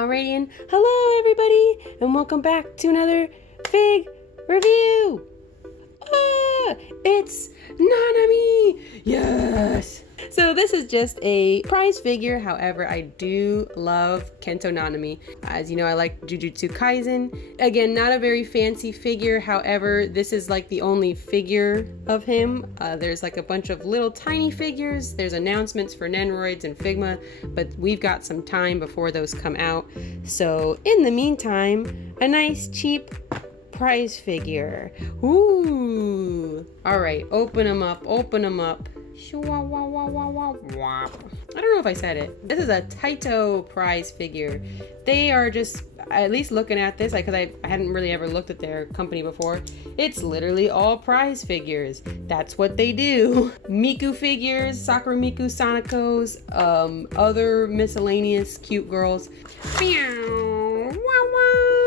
Alrighty, and hello everybody, and welcome back to another FIG review. It's Nanami! Yes! So this is just a prize figure, however, I do love Kento Nanami. As you know, I like Jujutsu Kaisen. Again, not a very fancy figure, however, this is like the only figure of him. There's like a bunch of little tiny figures. There's announcements for Nendoroids and Figma, but we've got some time before those come out. So in the meantime, a nice cheap prize figure. Ooh! Alright, open them up, open them up. I don't know if I said it. This is a Taito prize figure. They are just, at least looking at this, because I hadn't really ever looked at their company before, it's literally all prize figures. That's what they do. Miku figures, Sakura Miku, Sanakos, other miscellaneous cute girls.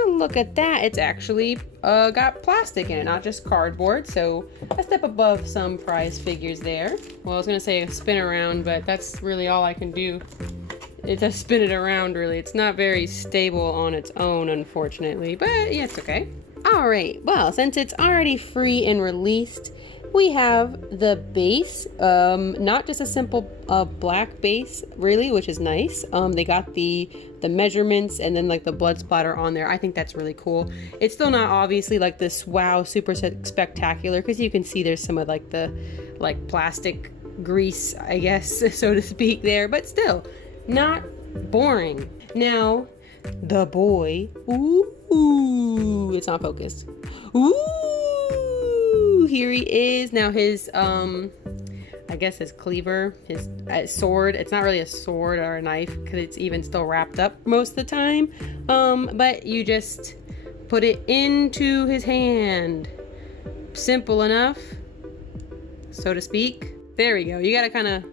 Look at that. It's actually got plastic in it, not just cardboard. So a step above some prize figures there. Well, I was going to say a spin around, but that's really all I can do. It does spin it around, really. It's not very stable on its own, unfortunately, but yeah, it's okay. All right, well, since it's already free and released, we have the base, not just a simple black base, really, which is nice. They got the measurements and then like the blood splatter on there. I think that's really cool. It's still not obviously like this wow super spectacular, because you can see there's some of like the plastic grease, I guess, so to speak there, but still not boring. Now the boy, ooh, it's not focused. Ooh, here he is. Now his I guess his cleaver, his sword, it's not really a sword or a knife because it's even still wrapped up most of the time, but you just put it into his hand. Simple enough, so to speak. There we go. You gotta kind of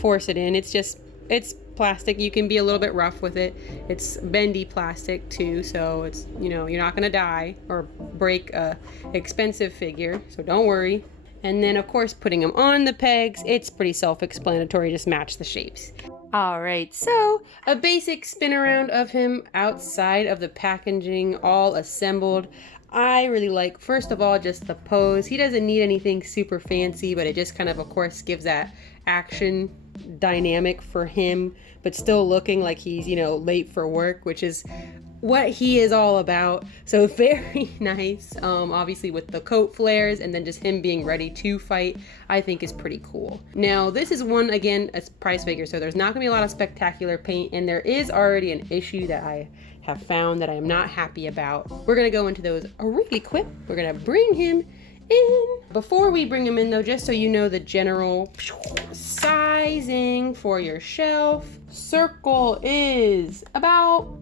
force it in. It's plastic. You can be a little bit rough with it. It's bendy plastic too, so it's, you know, you're not gonna die or break a expensive figure, so don't worry. And then of course putting them on the pegs, it's pretty self-explanatory, just match the shapes. All right, so a basic spin around of him outside of the packaging, all assembled. I really like, first of all, just the pose. He doesn't need anything super fancy, but it just kind of course gives that action dynamic for him, but still looking like he's, you know, late for work, which is what he is all about. So very nice. Obviously with the coat flares and then just him being ready to fight, I think is pretty cool. Now this is one, again, a prize figure, so there's not gonna be a lot of spectacular paint, and there is already an issue that I have found that I am not happy about. We're gonna go into those really quick. We're gonna bring him in. Before we bring him in though, just so you know the general sizing for your shelf, circle is about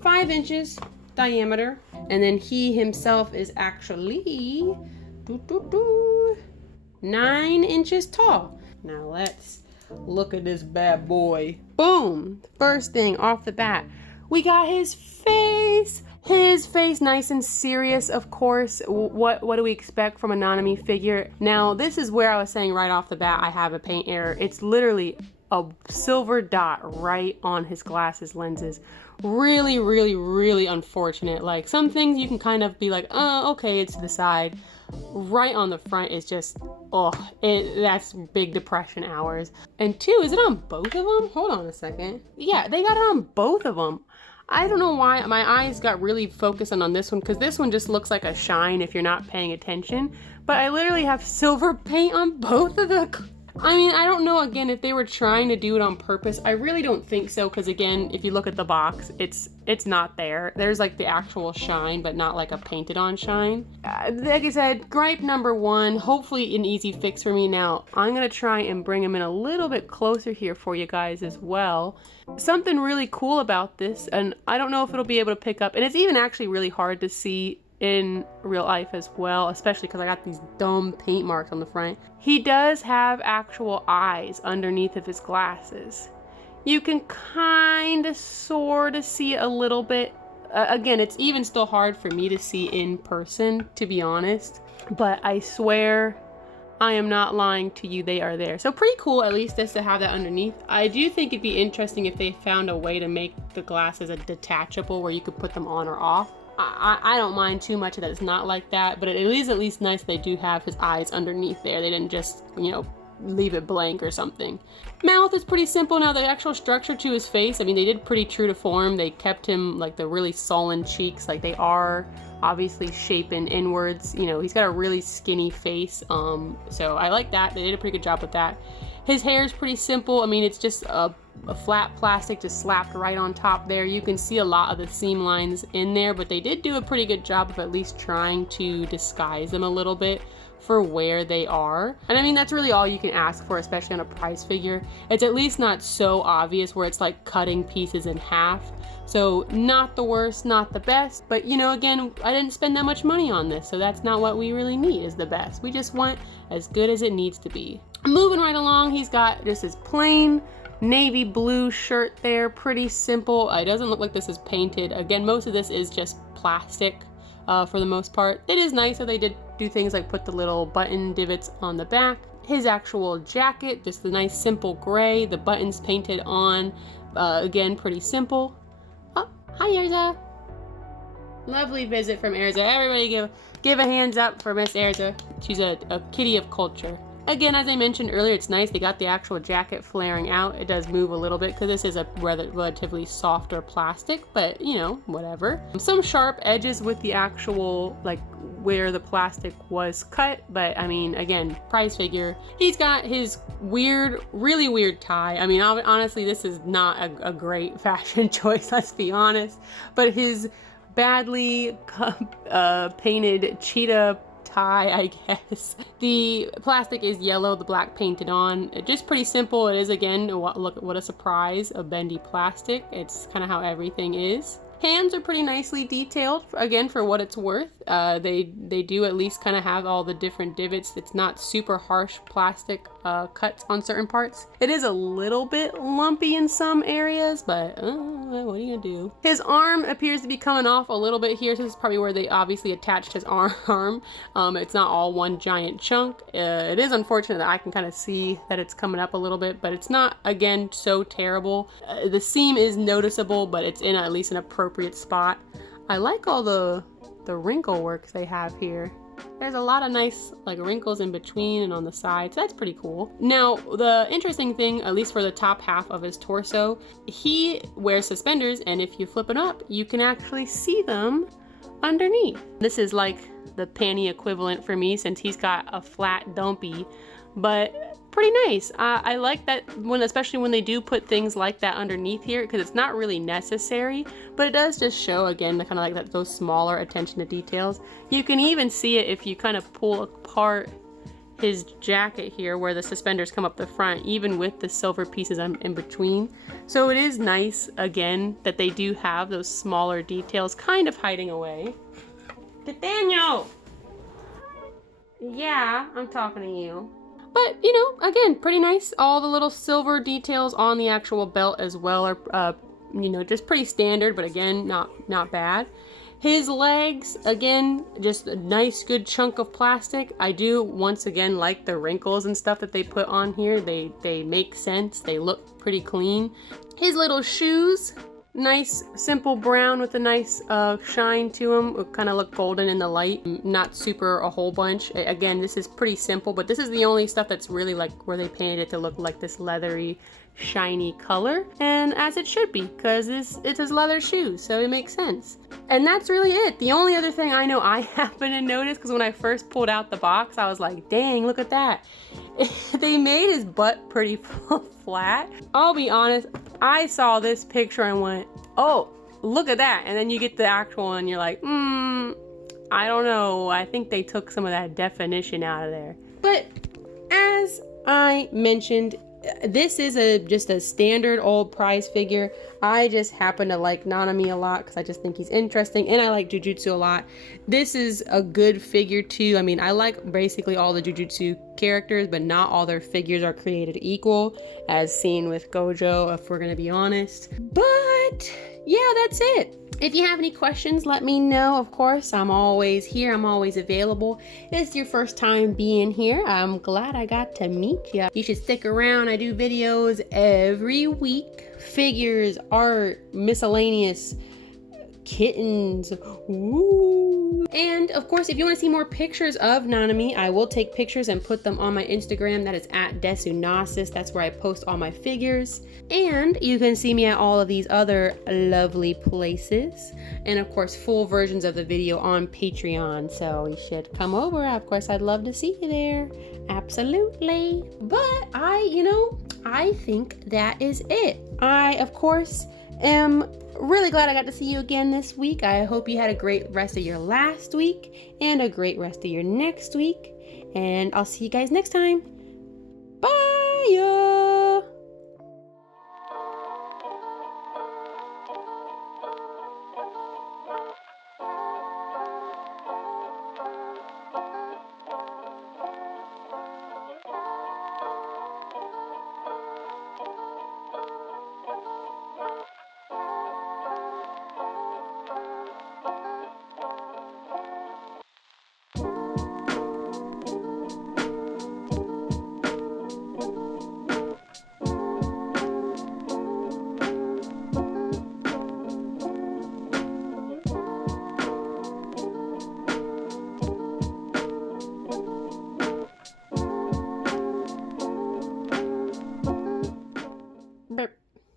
5 inches diameter, and then he himself is actually 9 inches tall. Now let's look at this bad boy. Boom! First thing off the bat, we got his face. His face nice and serious, of course. What do we expect from a Nanami figure? Now this is where I was saying right off the bat I have a paint error. It's literally a silver dot right on his glasses lenses. Really, really, really unfortunate. Like, some things you can kind of be like, oh, okay, it's to the side. Right on the front is just, oh, that's big depression hours. And two, is it on both of them? Hold on a second. Yeah, they got it on both of them. I don't know why my eyes got really focused on this one, because this one just looks like a shine if you're not paying attention. But I literally have silver paint on both of the... I mean, I don't know, again, if they were trying to do it on purpose. I really don't think so, because again, if you look at the box, it's not there. There's like the actual shine, but not like a painted on shine. Like I said, gripe number one, hopefully an easy fix for me. Now, I'm gonna try and bring him in a little bit closer here for you guys as well. Something really cool about this, and I don't know if it'll be able to pick up, and it's even actually really hard to see in real life as well, especially because I got these dumb paint marks on the front. He does have actual eyes underneath of his glasses. You can kind of sort of see a little bit. Again, it's even still hard for me to see in person, to be honest, but I swear I am not lying to you, they are there. So pretty cool, at least just to have that underneath. I do think it'd be interesting if they found a way to make the glasses a detachable where you could put them on or off. I don't mind too much that it's not like that, but it is at least nice they do have his eyes underneath there. They didn't just, you know, leave it blank or something. Mouth is pretty simple. Now the actual structure to his face, I mean, they did pretty true to form. They kept him like the really sullen cheeks, like they are obviously shapen inwards. You know, he's got a really skinny face, so I like that. They did a pretty good job with that. His hair is pretty simple. I mean, it's just a flat plastic just slapped right on top there. You can see a lot of the seam lines in there, but they did do a pretty good job of at least trying to disguise them a little bit for where they are. And I mean, that's really all you can ask for, especially on a prize figure. It's at least not so obvious where it's like cutting pieces in half. So not the worst, not the best, but you know, again, I didn't spend that much money on this, so that's not what we really need is the best. We just want as good as it needs to be. Moving right along, he's got just his plain navy blue shirt there, pretty simple. It doesn't look like this is painted. Again, most of this is just plastic for the most part. It is nice that they did do things like put the little button divots on the back. His actual jacket, just the nice simple gray, the buttons painted on, again, pretty simple. Oh, hi Erza. Lovely visit from Erza. Everybody give a hands up for Miss Erza. She's a kitty of culture. Again, as I mentioned earlier, it's nice they got the actual jacket flaring out. It does move a little bit because this is a relatively softer plastic, but you know, whatever. Some sharp edges with the actual, like where the plastic was cut, but I mean, again, prize figure. He's got his weird, really weird tie. I mean, honestly, this is not a great fashion choice, let's be honest, but his badly painted cheetah tie, I guess. The plastic is yellow, the black painted on. Just pretty simple. It is, again, look what a surprise, a bendy plastic. It's kind of how everything is. Hands are pretty nicely detailed, again, for what it's worth. They do at least kind of have all the different divots. It's not super harsh plastic cuts on certain parts. It is a little bit lumpy in some areas, but what are you gonna do? His arm appears to be coming off a little bit here. So this is probably where they obviously attached his arm. It's not all one giant chunk. It is unfortunate that I can kind of see that it's coming up a little bit, but it's not, again, so terrible. The seam is noticeable, but it's in at least an appropriate spot. I like all the wrinkle work they have here. There's a lot of nice like wrinkles in between and on the sides. That's pretty cool. Now, the interesting thing, at least for the top half of his torso, he wears suspenders, and if you flip it up, you can actually see them underneath. This is like the panty equivalent for me since he's got a flat dumpy, but pretty nice. I like that especially when they do put things like that underneath here, because it's not really necessary, but it does just show, again, the kind of like those smaller attention to details. You can even see it if you kind of pull apart his jacket here where the suspenders come up the front, even with the silver pieces in between. So it is nice, again, that they do have those smaller details kind of hiding away. Nathaniel! Yeah, I'm talking to you. But, you know, again, pretty nice. All the little silver details on the actual belt as well are, you know, just pretty standard, but again, not bad. His legs, again, just a nice, good chunk of plastic. I do, once again, like the wrinkles and stuff that they put on here. They make sense. They look pretty clean. His little shoes, nice, simple brown with a nice shine to them. Kind of look golden in the light. Not super a whole bunch. Again, this is pretty simple, but this is the only stuff that's really like where they painted it to look like this leathery, shiny color. And as it should be, because it's his leather shoes, so it makes sense. And that's really it. The only other thing I know I happen to notice, because when I first pulled out the box, I was like, dang, look at that. They made his butt pretty flat. I'll be honest, I saw this picture and went, oh, look at that. And then you get the actual one and you're like, I don't know. I think they took some of that definition out of there. But as I mentioned, this is just a standard old prize figure. I just happen to like Nanami a lot because I just think he's interesting, and I like Jujutsu a lot. This is a good figure too. I mean, I like basically all the Jujutsu characters, but not all their figures are created equal, as seen with Gojo, if we're gonna be honest. But yeah, that's it. If you have any questions, let me know. Of course, I'm always here. I'm always available. If it's your first time being here, I'm glad I got to meet you. You should stick around. I do videos every week. Figures, art, miscellaneous, kittens. Woo. And of course, if you want to see more pictures of Nanami, I will take pictures and put them on my Instagram. That is at Desunasis. That's where I post all my figures. And you can see me at all of these other lovely places. And of course, full versions of the video on Patreon. So you should come over. Of course, I'd love to see you there. Absolutely. But I think that is it. I, of course, am really glad I got to see you again this week. I hope you had a great rest of your last week and a great rest of your next week. And I'll see you guys next time. Bye!